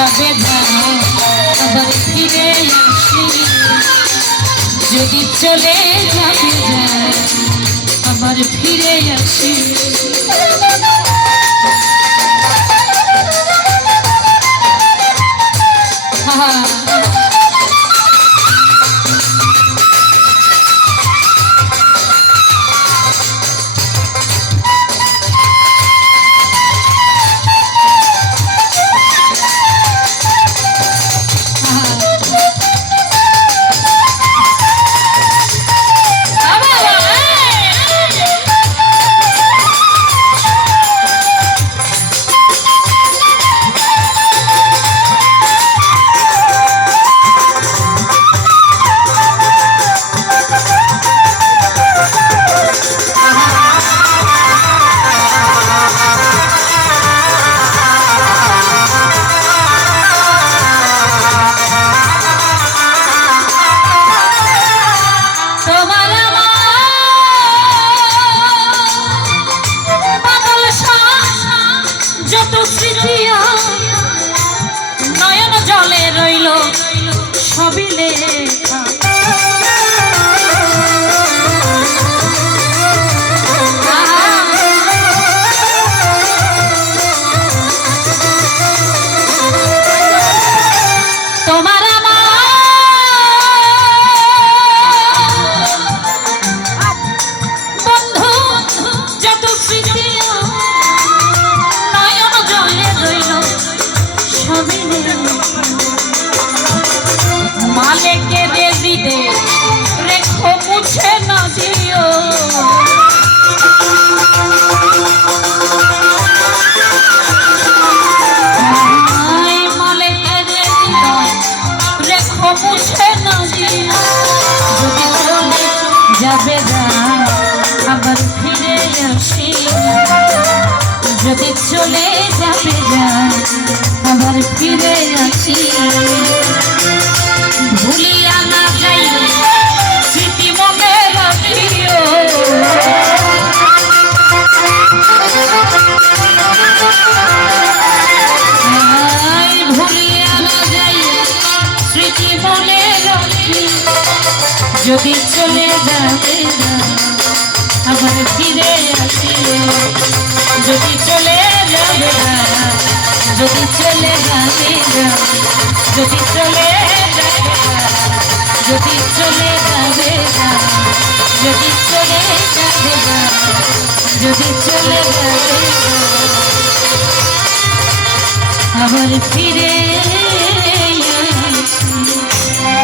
যাবে না আবার ফিরে আসি যদি চলে যাবে না আবার ফিরে আসি নয়ন জলে রইল সবই লেখা তোমার বন্ধু যত স্মৃতি নয়ন জলে রইল সবই মালেকে দিতে রেখো মুছে না দিও মালেকে দিতে রেখো মুছে না দিও যদি চলে যাবে না আবার ফিরে আসি যদি চলে যাবে না আবার ফিরে আসি ভুলিয়া না যাই স্মৃতি মনে রাখিও ভুলিয়া না যাই স্মৃতি মনে রাখি যদি চলে যাবে না আবার ফিরে আসি যদি চলে যাবে না যদি চলে যাবে না যদি চলে যাবে না যদি চলে যাবে না যদি চলে যাবে না যদি চলে যাবে না আবার ফিরে